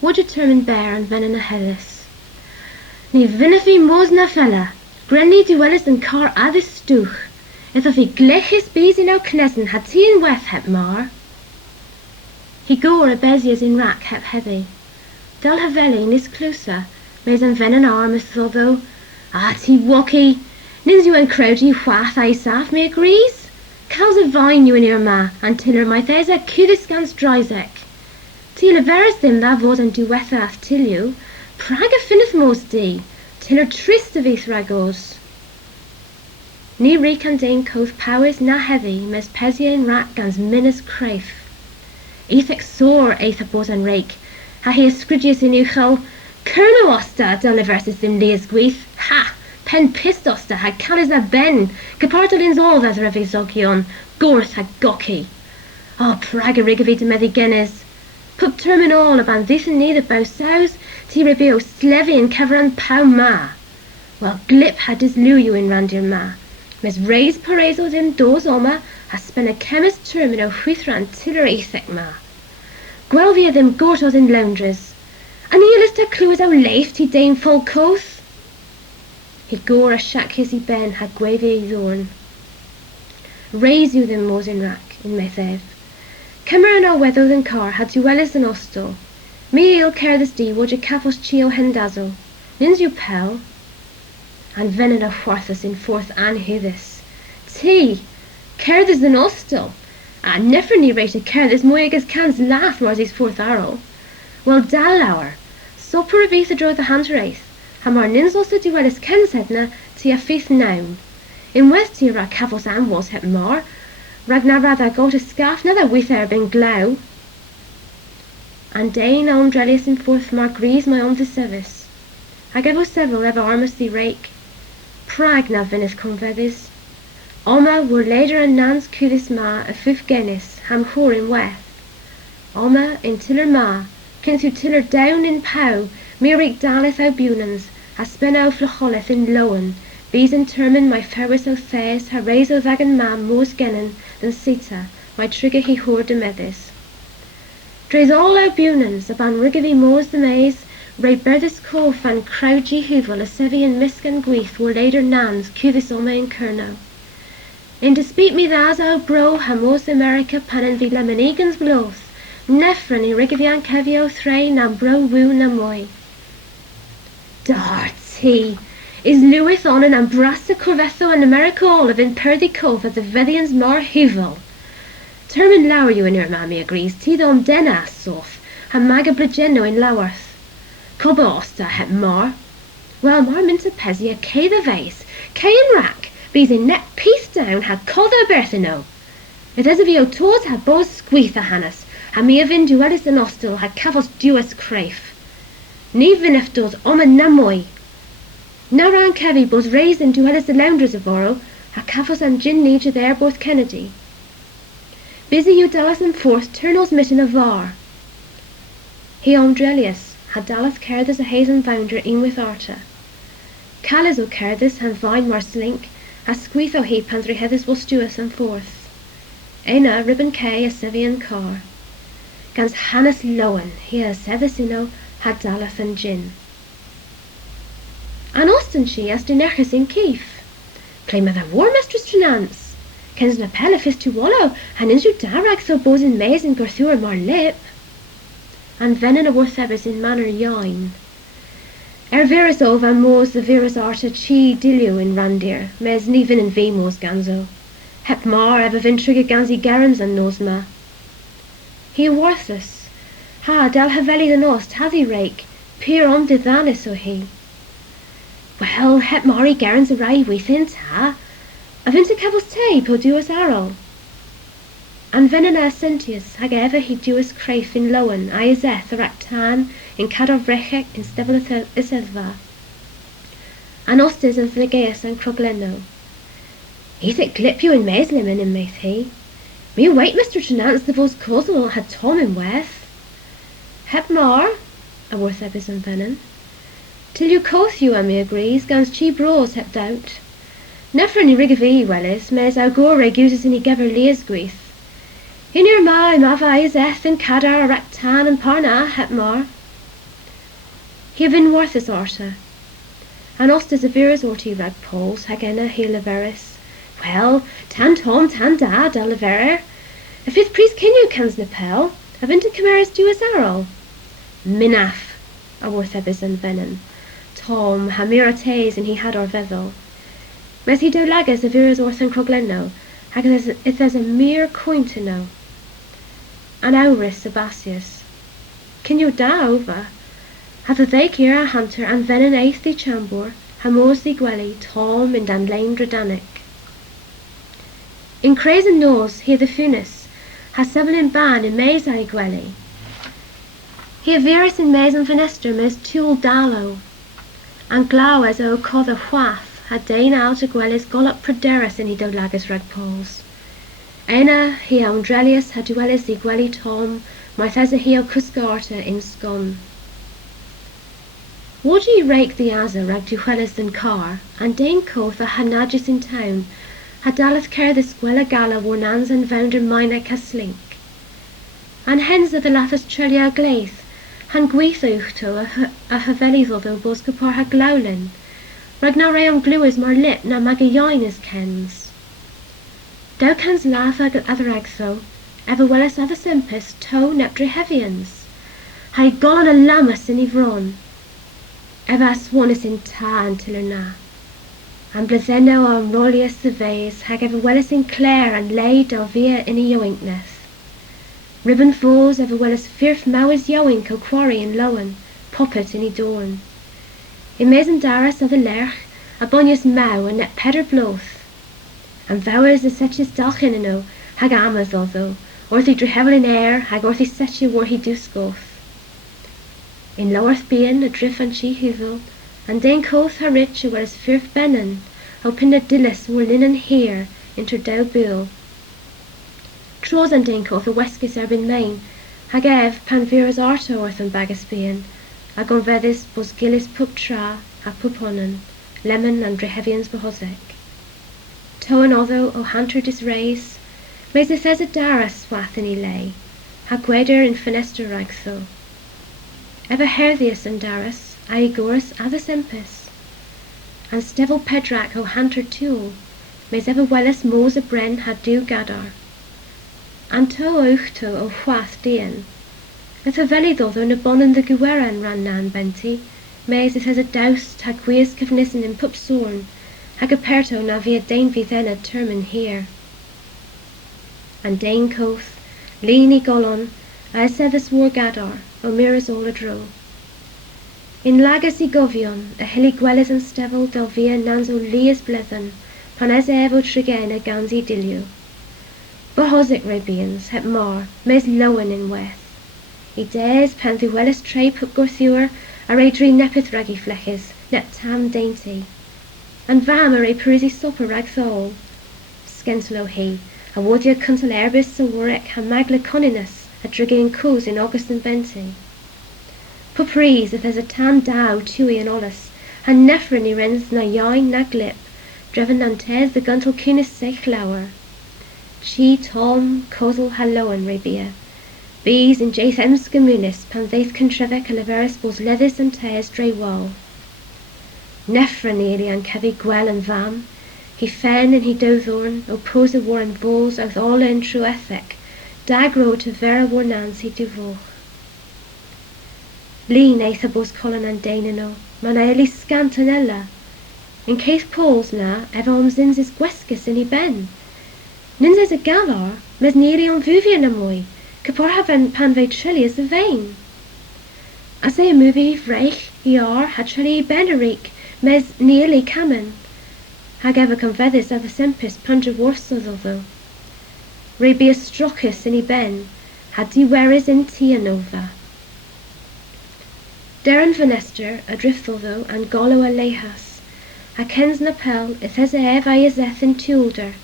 Would you determine bear and venon a hellis? Ni vinnifi mos na fella, grenny duellis and car adis stooch, if he glechis bees in our knessen had tea and weth hep mar. He gore a bezias in rack hep heavy. Del haveli nis clusa, mes an venon armis though, ti wocky, nins you and crowdy whath I saf me agrees? Cows a vine you in your ma, and tiller my thesa cudis gans dryzek. Till a veris them that vod and duetha ath till you, praga finneth most dee, tiller trist of eith ragos. Ni reek and dane coth powers na heavy, mes pesia in rack gans minus craif. Ethek sore eitha bos and rake, ha he ascridius in uchel, Kerno osta del versus them leas gweith, ha, pen pissed osta ha calis a ben, capartalins all that revi zogion, gorth ha goki. Oh, praga rigavi de medigenes. Put term in all about this and neither bow sows, ti rebio slevy and caveran pow ma. Well, glip had dis lew you in randir ma. Mes raise parazo dim dos oma, ha spent a chemist term in o huithran tiller ethek ma. Gwel via them gortos in laundries. And eelis ta clues o leif ti dame full coth. He gore a shack hissy ben ha gwavy zorn. Raise you them mos in rack in methev. Cymmer o weddw yn car had duelis yn osto. Mi eil cer this di wod je capos chio hendazo. Nins you pel. And venon a wharthus in forth anhydus. Ti, cer this yn osto. A nefer ni rate cer this moegas cans lath mars is forth arrow. Well dal hour. Sopper of either draw the hand raith. Hamar nins osto duelis kens hedna ti a fifth noun. In west ti ra capos an was het mar. Ragnar rather go to scarf nether with her ben glow. And Dane on drellius in forth mar grease my own the service. I gave us several ever armus the rake. Prag na vinnis convedis. Oma were later and nans cudis ma a fifth genis, ham hor in weth. Oma in tiller ma, kin through tiller down in pow, mirik daleth au bunans, ha spen au flacholeth in lowen, bees in termin my ferwis o thes, ha raise o vagan ma mos genin, than sita, my trigger he hor de medis. Drays all au bunans, aban rigavi mos the maze, ray berdis cof and crowdgy hoovel a sevi and miskan gweith were later nans, cudis oma in kerno. In dispute me thas au bro, ha mos America panan vi lemonegans bloth, nefren I rigavi an kevio thray, na bro woo na moi. Darty! Is Lewis on an ambrasta corvetho and America olive in Purdy Cove at the Vedians mar hoovel. Termin lower you in your mammy agrees, ti don dena soth, ha maga bligeno in lowerth. Coba osta het mar. Well, mar minta pesia kay the vase, kay in rack, bees in net piece down, ha codda berthino. It is of you toes ha bos squeeth a hannes, ha mi avin duelis an ostel, ha cavos duas craif. Ni vinef dos oma namoy. Naran Kevi bos raised in duelis the lounders of Oro, ha cafos and gin nature there both Kennedy. Busy you Dallas and forth turnos mitten of var. He Drelius had Dallas Cerdis a hazen founder in with Arta. Callis o Cerdis han vine mar slink, ha squeeth o he pantry headis was stuas and forth. Eina ribbon K a Sevian car. Gans Hannes Lowen, he has Sevicino, had Dallas and gin. An Austin she as de nechas in Keef. Play mother war, Mistress Trelance. Kens na pelle fist to wallow, and is you darag so both in maize and gorthur mar lip. And vennen a worth ebbers in manner yoin. Virus ov and mos the virus arta chi dilio in randir, mes nivin and vemos ganzo. Hep mar ever vintriga ganzi garans and nosma. He worthless. Ha, dal haveli the nost, hathi rake, peer on de thanis o he. Well, hep mari garans a rai weithint, ha? A vinta cabos te, po duas arrow. And venena sentius, hag ever he duas craif in Lyon, Iazeth, or Actan, in Cador Vrechek, in Stevel Isedva. And ostis and Thnegeus and Crogleno. He's at Glipio in Maislimin in Maith he. Me wait, Mr. Trelance, the vos causal had Tom in Weth. Hep mar, a worth ebis and venin. Till you coth you and me agrees, gans chi bros hep doubt. Never any rig of e wellis, mes our gore uses any gever leas grief. In your ma, mava Iazeth and Cadar, Ractan and Parna, hep mar. He have been worth his orta. And ostis a viras orti rag poles, hagena he leveris. Well, tan Tom, tan da, da leverer. A fifth priest kin you cans nepel, a vinta cameras do as arrow. Minaf, a worth ebis and venin. Tom, hamira tes, and he had or vevel. Mes he do lagas a viras orth and crogleno, hagas if there's a mere coin to know. And auris Sebastius. Can you da over? Have a they here a hunter and venin eighth the chambor, hamos the gwelly, Tom and dan lane dredanic. In craze and nose, he the funis, has seven in ban in maze I gwelly. He virus in maze and fenestra mes tuol dalo, and glaw as o cother whath, had dane out a gwellis gollop proderis in he do lagas rag poles. Ena he Andrelius had dwellis the gwelly Tom, marthesa he o cuscarta in scone. Would ye rake the azza rag duellis than car, and dane coth a hanagis in town, had daleth care the squella gala warnans and vounder mine ca slink. And hens of the lathas trelia glaith, han gweithouchto a havelido tho boskapar ha glowlin, rag na ray on gluas mar lip na magayoin as kens. Thou cans laugh other agtho, ever wellis other sempis to neptre heavians. Hai gone a lamas in ivron, ever swanis in ta until na. And blazeno on rolius the vase, hag ever wellis in Clare and lay dalvia in a yoinkness. Ribbon falls ever wellis firf mowers yoink o quarry in Lyon, poppet in dorn. In mazen daras of the lerch, a bonius mow and net pedder bloth. And vowers as such as dalchinino, hag amas although, orthi drehevel in air, hag orthi setche war he dusgoth. In lowerth bein a drift and she huvel, and dane coth ha rich a wellis firf bennen, o pinna dillis war linen here, inter dow bill. Tros and dane coth a weskis erbin main, hag ev pan viras arto orth and bagas bein, ag on vedis bos gillis pup tra, ha puponen, lemon and drehevians behosek. To an otho o hunter disrace, mes if there's a daras swath in he lay, ha gweder in fenestra ragtho. Ever herthius and daras, aigorus athas empis, and stevel pedrak o hunter tool, mes ever wellis mos a bren ha du gadar. And to ouchto o whath dian, if a velidod o nabonnen the gueran ran nan benti, mes if there's a doust ha gwias kefnissen in pup sorn, hag aperto na via dane videna termin here. And dane coth, leany golon, I said this war gadar, o miras all a dro. In lagas I govion, a hilly gwellis and stevel del via nanzo lias blethen, pan es evo trigena ganzi dilio. Behosic rebians, hep mar, mes Lyon in weth. I daes pan the wellis tray pup gorthur, a redri nepith raggy fleches, nep tam dainty. And vam a perisi supper rag thol. Skenslo he, a wodia cuntal erbis so warek ha magla coninus, a drigging coos in August and Benti. Pupries if there's a tan dow tui and ollis, and nefren I rens na yoin na glip, driven nan tes the guntal cunis sech lower. She Tom, cosel ha Lyon rebia. Bees in jaith emscamunis, pan theith contrevec a leveris bos leathers and tes dre wall. Nefren eili an kevi gwel and vam, He fen and he dowthorn, o pose war and bowls out all in true ethic, dag road to vera war nans he do voch. Lyn eitha bos colin and dainano, man eili scant an ella. In case Paul's na, ev alms ins is gwescus in I ben. Nins is a galar, mes nearly on vuvia na moi, capor haven pan ve trilly as the vein. As a movie vreich, iar, ha trilly benerik, mes nearly camen. Hag ever convedis of the sempis punja worsels although. Re be a strocus in I ben, had di weris in tia nova. Darren Vanester, a drift although, and golo a lehas. A kens na pel, if as ev I is eth in tulder.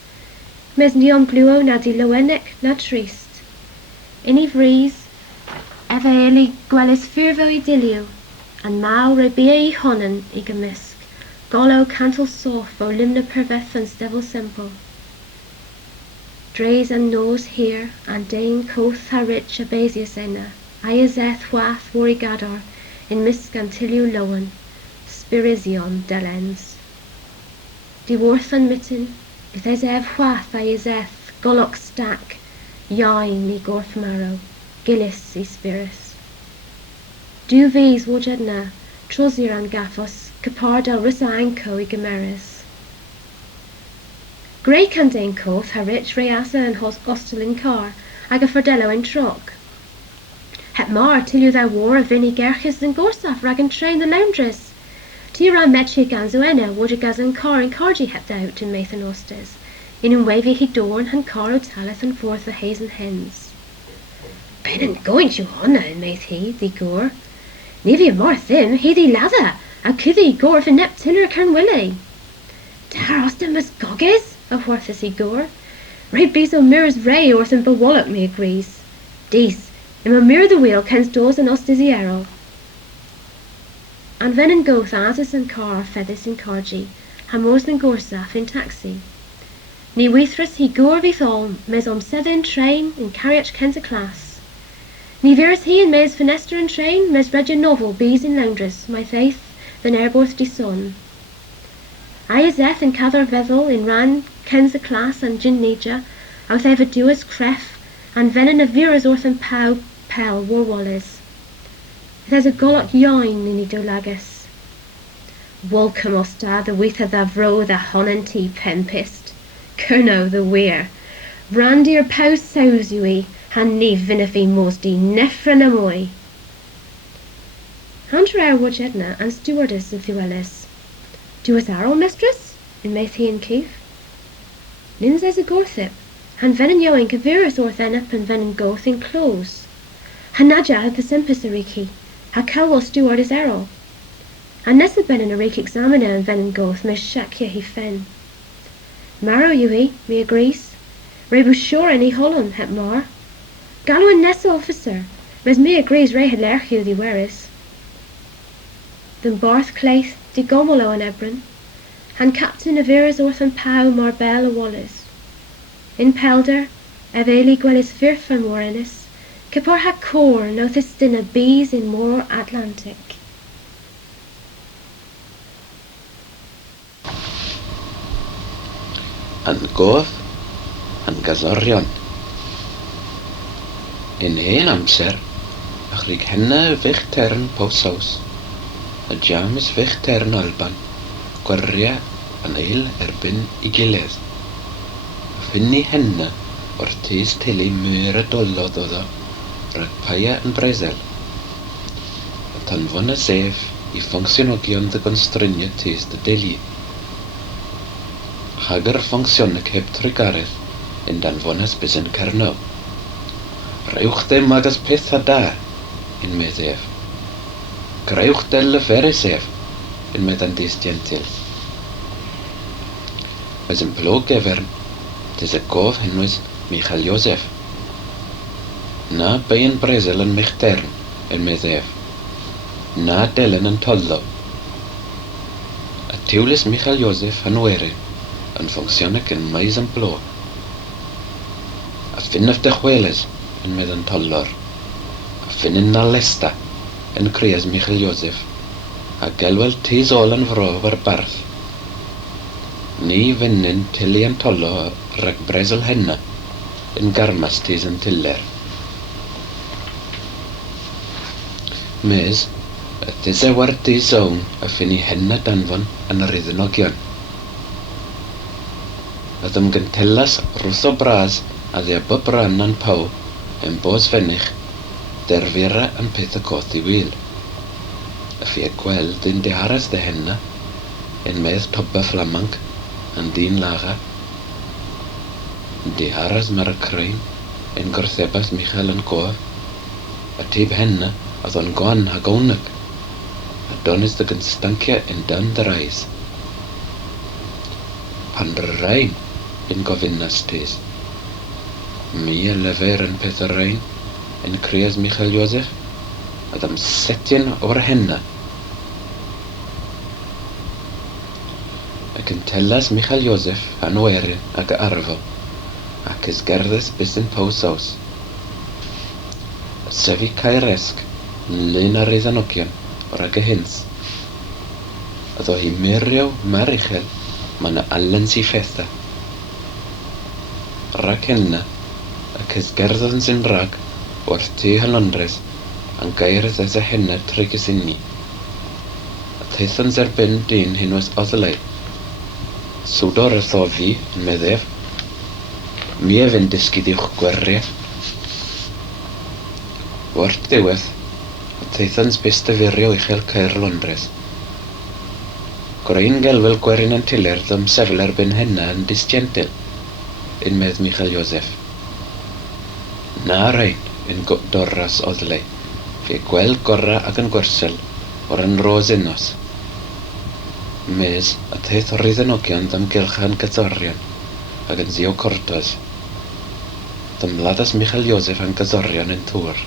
Mes neon gluo na di loenic na trist. In I vries, ev eili gwelis fyrvo I dilio, and mau re be I honen I gemisk. Golo cantle soft o limna perveth and stevil simple. Drays and nose here, and dane coth ha rich a basius enna. I is eth wath wori gador, in misk antiliu lowen, spirision delens. Di worth and mitten, if there's ev whath I is eth, golok stack, yain I gorth marrow, gillis I spiris. Du vis wojadna, trosir and gaffos, capar del rissa anco I gemeris. Grey can dane coth ha rich reasa and hostel in car, ag a fordello in troc. Het mar till you there war a vinny gerchis and gorsaf rag and train the laundress. Tira metchi ganzuena would a gazan car and cargi hept out in Mathan Ostes. In wavy he dorn and caro talith and forth the hazen hens. Ben and going to honna in maith he, the gore. Nevi mar thim, he the lather, and kithie gore for nep tiller Cornwall. Dar ostem as gogges, a worth as he gore. Right be so mirrors ray orth and bewallop me agrees. Dees, in a mirror the wheel kens doors and ostes the arrow. And ven and goth atis and car feathers in cargi, hamos and gorsaf in taxi. Ni weithras he gore vithol, mes sedin train in carriage kens a class. Ni virus he in mes fenester and train, mes regia novel bees in laundress, my faith, than airborth di son. I is eth in cather vethel in ran kens a class and gin neja, out ever duas cref, and ven and a viras orth and pow pel war wallis. There's a golok yain in I dolagus. Welcome osta the witha the vro the honanty pempist. Kerno the weir. Brandir paus sausui, han ni vinifi mosti nefrenamoy. Hunter our wojedna and stewardess of Thuelis. Duas arrow mistress? In Maythi and Keef. Nins as a gorthip, han venin yoin kavirus orth enap and venin goth in clothes. Hanaja had the simpisariki. Ha calwell steward is arrow. And nessa ben in a reek examiner and venin goth mes shakya he fen. Marrow you me agrees. Rebu sure any holland het mar. Gallo and nessa officer, mes me agrees re had lerch you the weris. Then barth claith di gomolo and ebrin, han captain of eras orthan pow marbell a wallis. In pelder, eveli gwelis virth and warrenis, capor ha cor nothis dinna bees in more Atlantic. An goth, an gazorion. In een amser, ach rig henna vichtern posaus, a jam is vichtern alban, gwarria an eil erbyn I gilydd. Finni henna o'r tis tili myr a dollod oddo, rhag paia yn Bresel. A tan fon a sef I ffoncsionogion dy gonstrynia tis dy deli. Hagar ffoncsionig heb trigaredd yn dan fonas bys yn Carno. Rhywch dem agas peth a da yn meddef. Grewch del y feresef yn medan dis gentil. Mas yn plog gefern, tis a gof hynwys Michael Josef. Na bei yn Bresel yn Michtern yn meddef. Na delen yn tollo. A tiwlis Michael Josef yn werin, yn ffoncsionig yn mais yn blo. A finnaf dy chweles yn medd yn tollor. A finnin na lesta yn creas Michael Josef. A gelwel tis ol yn fro ar barth. Ni fynnyn tilian tolo rhag bresol henna yn garmas tis yn tiller. Mes, y dise wardi zown a ffini henna danfon yn yr iddenogion. Ydym gyntelas rwth o bras a ddea bo bran an paw yn bos fennych derfira yn peth y coth I wyl. Y ffiau gweld yn deharas de henna yn medd toba fflamang yn dyn laga. Yn deharas mar y crein yn gorthebas Michael yn gof. A tib henna oedd o'n gwan ha gawnag. A donis dy gynstancia yn dan dy rais. Pan rhain yn gofinnas tis. Mi a lefer yn peth y rhain yn creas Michael Joseph. A dam setien o'r henna. Ac yn telas Michael Joseph an werin ag arfo, ac ysgerddus bys yn paws aus. Sefi cael resg yn lun ar ei ddanogion o'r ag y hins. Ydw hi mirio mar uchel ma'n allan si fetha. Rag henna, ac ysgerddod yn sy'n rag o'r tu halondres an gair ddys a henna trygys inni. A teithon zerbyn dyn hyn was oddolai. Swdor y thofi yn meddef. Mi efyn dysgu diwch gwerre. Wart diwedd, a teithans byst y firio uchel cair Londres. Gwrain gelfel gwerin yn tiler ddym sefyl erbyn henna yn disgentil, yn medd Michael Joseph. Na rhain yn dorras oddle, fe gweld gorra ag yn gwersel o'r yn ros unos. Mes a teith o'r iddenogion ddam gylchan gyzorion ag yn zio cordos. Ddam ladas Michael Joseph yn gyzorion yn tŵr,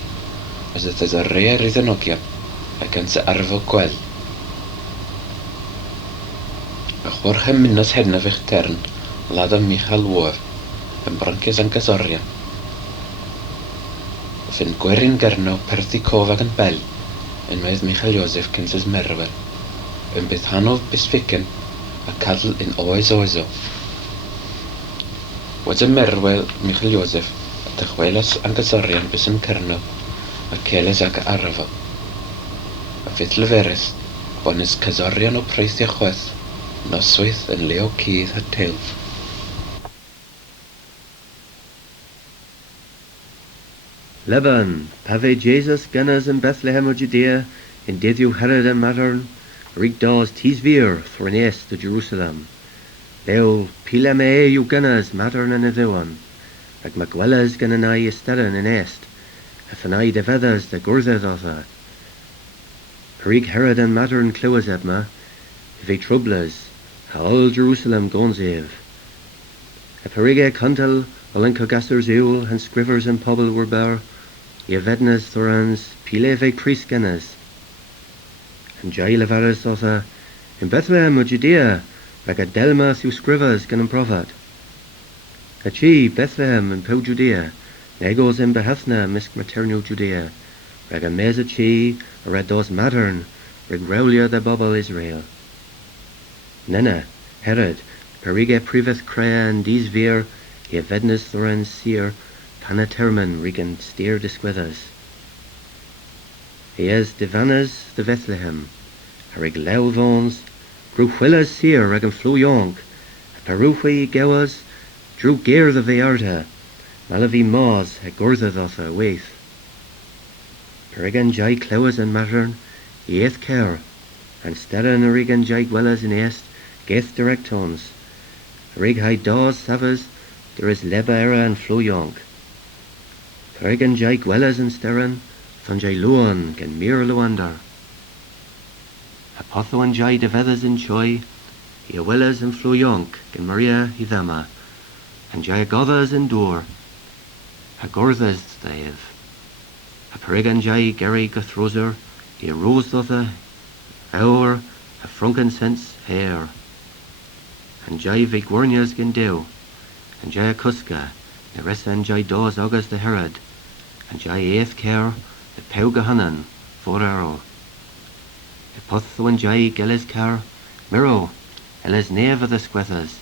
as ydys y rei ar iddenogion ac yn sy arfo gwel. A chwarchem minas henna fych tern lada Michael Wof yn brancis yn gyzorion. Fy'n gwerin gerno perthi cof ag yn bel yn medd Michael Joseph cynsys merwer. Yn bydd hanodd bisfigen a cadl yn oes oeso. Wad y merwel Michael Joseph a dychwelas ang gysorion bys yn cyrno a celes ag arafo. A fydd leferus bonus cysorion o preithio chweth noswyth yn leo cydd a tew. Leban, pave Jesus gynnas yn Bethlehem o Judea yn deddiw Herod yn Mathern, rig daws tis vir Furnedh to Jerusalem. Leo pila me yw gynnas Mathern yn y ddiwan, ag magwelas gan yn ai ysteren yn est, a fanai de fedders de gwrddedd otha. Rig Herod yn Mathern clywys ebma, fe trwblas, a all Jerusalem gonzef. A perige contal ol yn cogasers ywl han scrivers yn pobl were bar, I vednas thorans pile fe pris gynnas. Yn jai lefaras otha, in Bethlehem o Judea, rag a delmas yw scrivas gan yn profad. A chi, Bethlehem yn pew Judea, negos yn behathna misg maternio Judea, rag a mes a chi, a rad dos Mathern, rag rewlia the bobl Israel. Nena, Herod, perige priveth crea and dis vir, I vednas thorans sir, pana termen rigan steer disquethas. Eas divanas the Bethlehem, a rig lelvons, bruchwillas sir rag an flu yonk, a peruchwi gewas, drew gear the vearta, malavi maws a gortha thotha waith. Perigan jai clewas and Mathern, eeth care, and steran a rigan jai gwellas in est, geth directons. A rig hai daws savas, there is leba era and flu yonk. Perigan jai gwellas and steran, Van jai Lyon gen mir Luander. A potho an jai de feathers in choi, I wellas and flu yonk gen Maria Hidama, and jai gothas in door, a gorthas thaiv. A perigan jai Gary Guthroser, I rose thotha, our a frankincense hair. And jai vigwarnias gen dew, and jai a cuska, the rest and jai daws August the Herod, and jai eith care, the Peuga Hanan, 4 euro. The potho and jai geles car, miro, eles neva the squethas,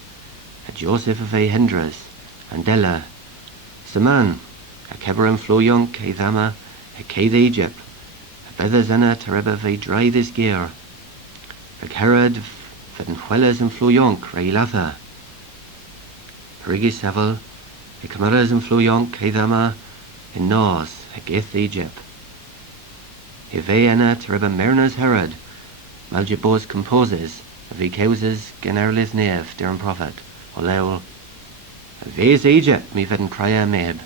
a Joseph of a Hendras, and Della, Saman, a Keber and Floyonk, a Thama, a Caid Egypt, a Bethazana Tereba ve dry this gear, a Herod, Fedden Huelas and Floyonk, Ray Latha, Rigi Seville, a Camaras and Floyonk, a Thama, in Nos, a Geth Egypt, a Veana Tereba Mernas Herod, Maljibos composes, a V causes Generlis Neve, Dear Prophet, Oleol, a Vase Egypt, me Fedden Crya Meb.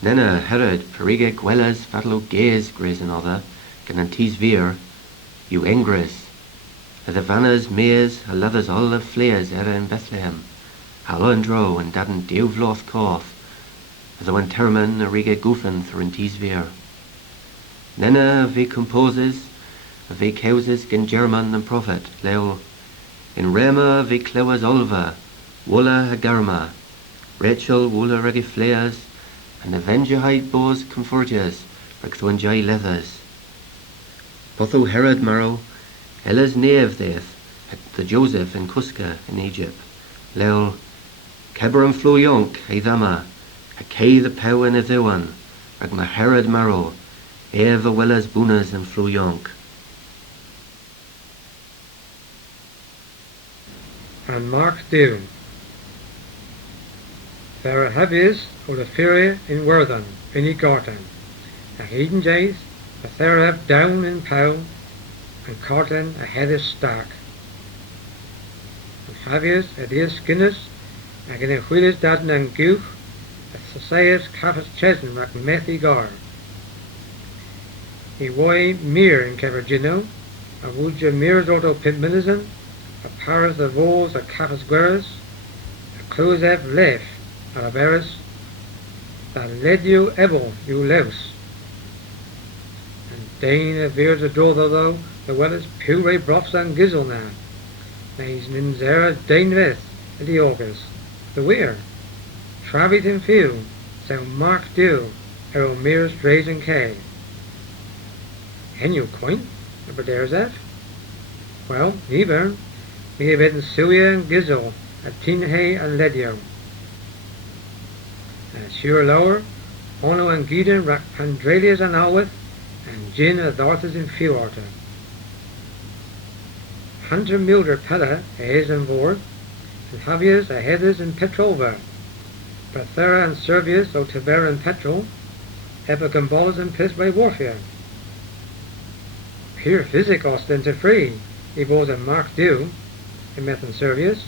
Nena Herod, Periga Guelas, Fatalo Gaze, Grace another, Ganantis Vir, you Engris, a the Vannas, Mays, a Leathers all of Flares, Era in Bethlehem, Hallandro, and Dadden Deuvloth Koth, a the one Terman, a Riga Gufen, Thrintis Vir. Nena V composes, a V causes, Gen German and Prophet, Leo, in Rema V Clewas Olva, Wola Hagarma, Rachel, Wola Regi Flares, and Avengehide Bows Comfortias, Rexwanjai Leathers. Potho Herod Marrow, Ella's Nave Death, at the Joseph in Cusca in Egypt, Lel, Keber and Floyonk, Eidama, a Kay the Pow and Ethiwan, Ragma Herod Marrow, Eva Wellas Bunas and Floyonk. And Mark Dew. There have is o the Fury in Worthen, Vinnie Gorton, a Heathen Jays, a there have down in Pow, and Cortland a head is stark. And Havius a dear Guinness, a gin a wheelis dadden and goof, a society's Caffis Chesn rak Methi Gar. He woy Mir in Kevergino, a Wuja Mir's auto Pimpminism, a Paris the Voles a Caffis Gueras, a Closev Lef, a Veris, that led you Ebel, you Leus. And Dane a Veers a Dotho though, the Wellis Pure Broths and Gizzle now. Nays Ninzera Dane Veth, the August, the Weir. Travit in Few, so Mark Dew, Errol Mears Drays and Kay. Hennu Coin, but there's that. Well, Nebern, we have had Suya and Gizzle, a Tinhay and Ledio. Sure lower, Ono and Gideon rak Pandralias and Alwith, and Gin a Dorthas in Fjorta. Hunter Milder Pella a Hez and Vord, and Javiers a Heathers in Petrova, Bathera and Servius o Tiber and Petrol, Epicambolas and Pisway Warfare. Pure physic Austin to free, he was a Mark Dew, in Meth and Servius,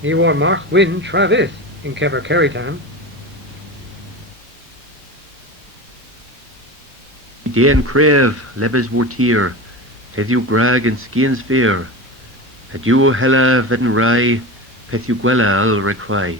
he wore Mark Wynn Travis in Kever Kerrytown. Dane Crave, Lebes Wortier, Pethu Grag and Skians Fear, Adieu Hella Vedden Rai, Pethu Gwella Al Recry.